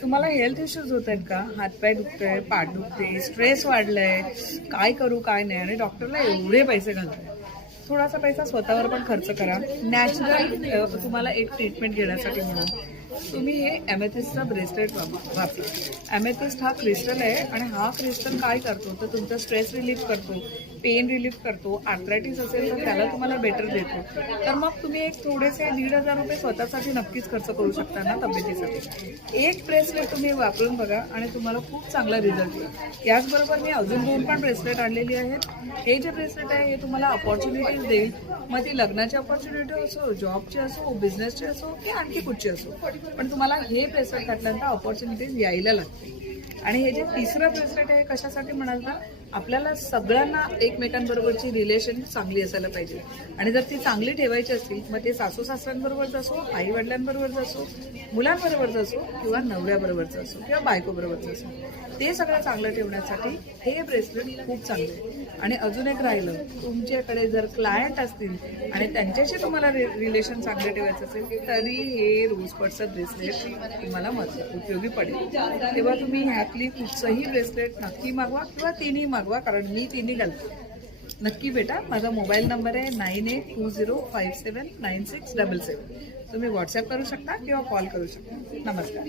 तुम्हाला health issues होत आहेत का? हातपाय दुखतंय, पाठ दुखते, स्ट्रेस वाढलाय, काय करू काय नाही, आणि डॉक्टरला एवढे पैसे घालताय. थोडासा पैसा स्वतःवर पण खर्च करा. नॅचरल तुम्हाला एक ट्रीटमेंट घेण्यासाठी म्हणून तुम्ही हे ॲमेथिस्टचा ब्रेसलेट वापरा. ॲमेथिस्ट हा क्रिस्टल आहे, आणि हा क्रिस्टल काय करतो तर तुमचा स्ट्रेस रिलीफ करतो, पेन रिलीफ करतो. आर्थरायटिस असेल तर त्याला तुम्हाला बेटर देतो. तर मग तुम्ही एक थोडेसे 1,500 रुपये स्वतःसाठी नक्कीच खर्च करू शकता ना तब्येतीसाठी. एक ब्रेसलेट तुम्ही वापरून बघा आणि तुम्हाला खूप चांगला रिझल्ट येईल. याचबरोबर मी अजून 2 पण ब्रेसलेट आणलेली आहेत. हे जे ब्रेसलेट आहे हे तुम्हाला अपॉर्च्युनिटीज देईल. मग ती लग्नाची अपॉर्च्युनिटी असो, जॉबची असो, बिझनेसची असो की आणखी कुठची असो, पण तुम्हाला हे ब्रेसलेट घातल्यानंतर अपॉर्च्युनिटीज यायला लागते. आणि हे जे तिसरं ब्रेसलेट आहे कशासाठी म्हणाल तर आपल्याला सगळ्यांना एकमेकांबरोबरची रिलेशन चांगली असायला पाहिजे, आणि जर ती चांगली ठेवायची असतील मग ते सासू सासऱ्यांबरोबरच असो, आई वडिलांबरोबरच असो, मुलांबरोबरच असो, किंवा नवऱ्याबरोबरच असो, किंवा बायकोबरोबरच असो, ते सगळं चांगलं ठेवण्यासाठी हे ब्रेसलेट खूप चांगलं आहे. आणि अजून एक राहिलं, तुमच्याकडे जर क्लायंट असतील आणि त्यांच्याशी तुम्हाला रिलेशन चांगले ठेवायचं असेल तरी हे रोजपटचं ब्रेसलेट तुम्हाला उपयोगी पडेल. तेव्हा तुम्ही ह्यातली कुठचंही ब्रेसलेट नक्की मागवा, किंवा तिन्ही मागवा, कारण मी तिन्ही घालते. नक्की भेटा. माझा मोबाईल नंबर आहे 9820579677. तुम्ही व्हॉट्सअप करू शकता किंवा कॉल करू शकता. नमस्कार.